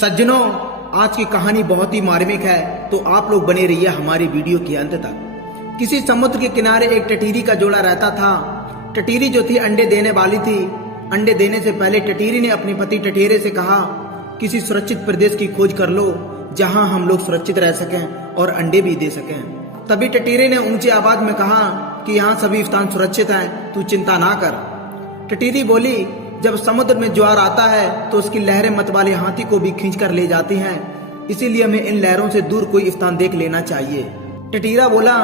सज्जनों, आज की कहानी बहुत ही मार्मिक है, तो आप लोग बने रहिए हमारी वीडियो के अंत तक। किसी समुद्र के किनारे एक टटीरी का जोड़ा रहता था। टटीरी जो थी अंडे देने वाली थी। अंडे देने से पहले टटीरी ने अपने पति टटेरे से कहा, किसी सुरक्षित प्रदेश की खोज कर लो जहां हम लोग सुरक्षित रह सकें और अंडे भी दे सकें। तभी टटीरे ने ऊंची आवाज में कहा कि यहाँ सभी स्थान सुरक्षित हैं, तू चिंता ना कर। टटीरी बोली, जब समुद्र में ज्वार आता है तो उसकी लहरें मत वाले हाथी को भी खींच कर ले जाती हैं, इसीलिए हमें इन लहरों से दूर कोई स्थान देख लेना चाहिए। टटीरा बोला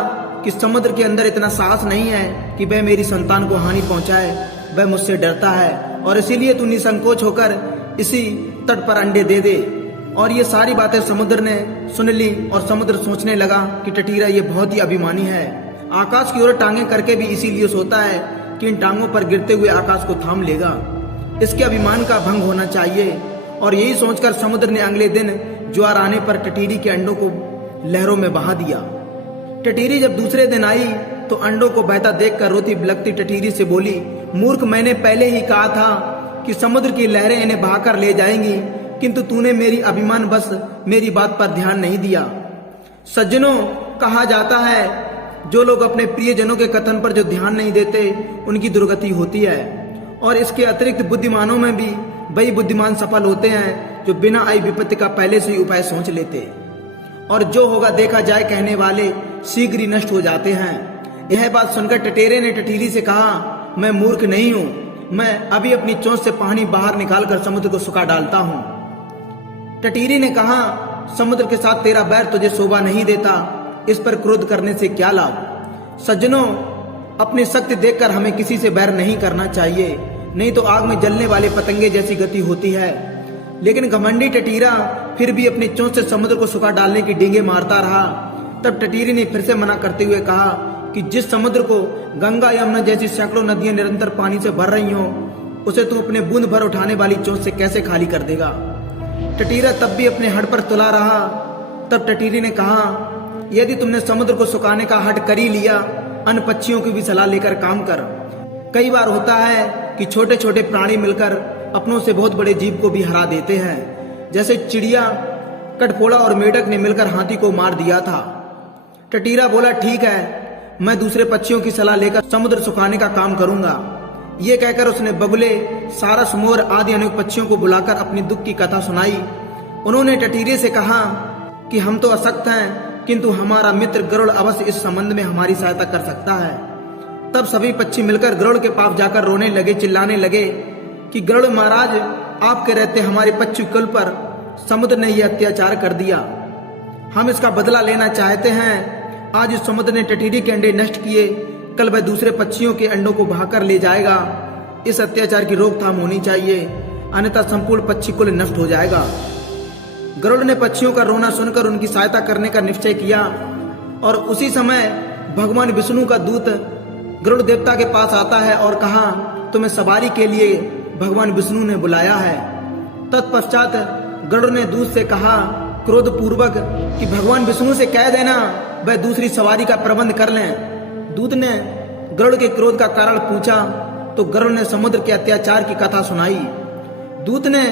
कि समुद्र के अंदर इतना साहस नहीं है कि वह मेरी संतान को हानि पहुंचाए, वह मुझसे डरता है और इसीलिए तू निसंकोच होकर इसी तट पर अंडे दे दे। और ये सारी बातें समुद्र ने सुन ली और समुद्र सोचने लगा कि टटीरा ये बहुत ही अभिमानी है। आकाश की ओर टांगे करके भी इसीलिए सोता है कि इन टांगों पर गिरते हुए आकाश को थाम लेगा। इसके अभिमान का भंग होना चाहिए। और यही सोचकर समुद्र ने अगले दिन ज्वार आने पर टटीरी के अंडों को लहरों में बहा दिया। टटीरी जब दूसरे दिन आई तो अंडों को बहता देखकर रोती बिलखती टटीरी से बोली, मूर्ख, मैंने पहले ही कहा था कि समुद्र की लहरें इन्हें बहाकर ले जाएंगी, किंतु तूने मेरी अभिमान बस मेरी बात पर ध्यान नहीं दिया। सज्जनों, कहा जाता है जो लोग अपने प्रियजनों के कथन पर जो ध्यान नहीं देते उनकी दुर्गति होती है। और इसके अतिरिक्त बुद्धिमानों में भी वही बुद्धिमान सफल होते हैं जो बिना आई विपत्ति का पहले से ही उपाय सोच लेते और जो होगा देखा जाए कहने वाले शीघ्र ही नष्ट हो जाते हैं। यह बात सुनकर टटेरे ने टटीरी से कहा, मैं मूर्ख नहीं हूं, मैं अभी अपनी चोंच से पानी बाहर निकालकर समुद्र को सुखा डालता हूं। टटीरी ने कहा, समुद्र के साथ तेरा बैर तुझे शोभा नहीं देता, इस पर क्रोध करने से क्या लाभ। सज्जनों, अपनी शक्ति देखकर हमें किसी से बैर नहीं करना चाहिए, नहीं तो आग में जलने वाले पतंगे जैसी गति होती है। लेकिन घमंडी टटीरा फिर भी अपनी चोंच से समुद्र को सुखा डालने की डींगे मारता रहा। तब टटीरी ने फिर से मना करते हुए कहा कि जिस समुद्र को गंगा यमुना जैसी सैकड़ों नदियां निरंतर पानी से भर रही हों, उसे तू अपने बूंद भर उठाने वाली चोंच से कैसे खाली कर देगा। टटीरा तब भी अपने हट पर तुला रहा। तब टटीरी ने कहा, यदि तुमने समुद्र को सुखाने का हट कर ही लिया, अन्य पक्षियों की भी सलाह लेकर काम कर। कई बार होता है कि छोटे छोटे प्राणी मिलकर अपनों से बहुत बड़े जीव को भी हरा देते हैं, जैसे चिड़िया, कटफोड़ा और मेढक ने मिलकर हाथी को मार दिया था। टटीरा बोला, ठीक है, मैं दूसरे पक्षियों की सलाह लेकर समुद्र सुखाने का काम करूंगा। ये कहकर उसने बगुले, सारस, मोर आदि अनेक पक्षियों को बुलाकर अपनी दुख की कथा सुनाई। उन्होंने टटीरे से कहा कि हम तो अशक्त हैं, किंतु हमारा मित्र गरुड़ अवश्य इस संबंध में हमारी सहायता कर सकता है। तब सभी पक्षी मिलकर गरुड़ के पास जाकर रोने लगे, चिल्लाने लगे कि गरुड़ महाराज, आपके रहते हमारे पक्षी कुल पर समुद्र ने यह अत्याचार कर दिया, हम इसका बदला लेना चाहते हैं। आज इस समुद्र ने टटीरी के अंडे नष्ट किए, कल वह दूसरे पक्षियों के अंडों को बहाकर ले जाएगा। इस अत्याचार की रोकथाम होनी चाहिए, अन्यथा संपूर्ण पक्षी कुल नष्ट हो जाएगा। गरुड़ ने पक्षियों का रोना सुनकर उनकी सहायता करने का निश्चय किया और उसी समय भगवान विष्णु का दूत गरुड़ देवता के पास आता है और कहा, तुम्हें सवारी के लिए भगवान विष्णु ने बुलाया है। तत्पश्चात गरुड़ ने दूत से कहा क्रोध पूर्वक कि भगवान विष्णु से कह देना वह दूसरी सवारी का प्रबंध कर लें। दूत ने गरुड़ के क्रोध का कारण पूछा तो गरुड़ ने समुद्र के अत्याचार की कथा सुनाई। दूत ने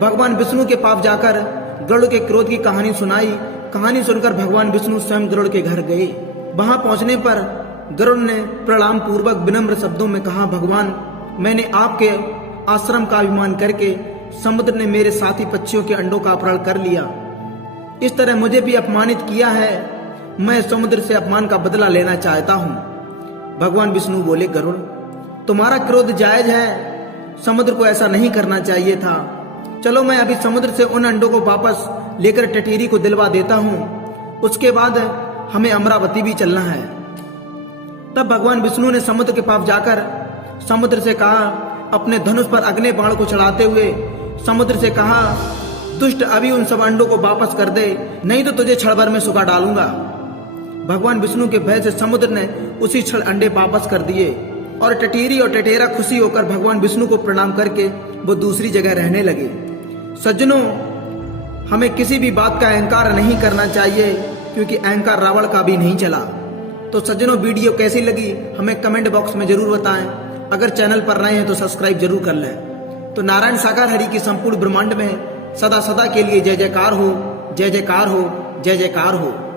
भगवान विष्णु के पास जाकर गरुड़ के क्रोध की कहानी सुनाई। कहानी सुनकर भगवान विष्णु स्वयं गरुड़ के घर गए। वहां पहुंचने पर गरुड़ ने प्रणाम पूर्वक विनम्र शब्दों में कहा, भगवान, मैंने आपके आश्रम का अभिमान करके समुद्र ने मेरे साथी पक्षियों के अंडों का अपहरण कर लिया, इस तरह मुझे भी अपमानित किया है। मैं समुद्र से अपमान का बदला लेना चाहता हूँ। भगवान विष्णु बोले, गरुड़, तुम्हारा क्रोध जायज है, समुद्र को ऐसा नहीं करना चाहिए था। चलो मैं अभी समुद्र से उन अंडों को वापस लेकर टटीरी को दिलवा देता हूँ, उसके बाद हमें अमरावती भी चलना है। तब भगवान विष्णु ने समुद्र के पास जाकर समुद्र से कहा, अपने धनुष पर अग्नि बाण को चढ़ाते हुए समुद्र से कहा, दुष्ट, अभी उन सब अंडों को वापस कर दे, नहीं तो तुझे क्षण भर में सुखा डालूंगा। भगवान विष्णु के भय से समुद्र ने उसी क्षण अंडे वापस कर दिए और टटीरी और टटेरा खुशी होकर भगवान विष्णु को प्रणाम करके वो दूसरी जगह रहने लगे। सज्जनों, हमें किसी भी बात का अहंकार नहीं करना चाहिए, क्योंकि अहंकार रावण का भी नहीं चला। तो सज्जनों, वीडियो कैसी लगी हमें कमेंट बॉक्स में जरूर बताएं। अगर चैनल पर नए हैं तो सब्सक्राइब जरूर कर लें। तो नारायण सागर हरि की संपूर्ण ब्रह्मांड में सदा सदा के लिए जय जयकार हो, जय जयकार हो, जय जयकार हो।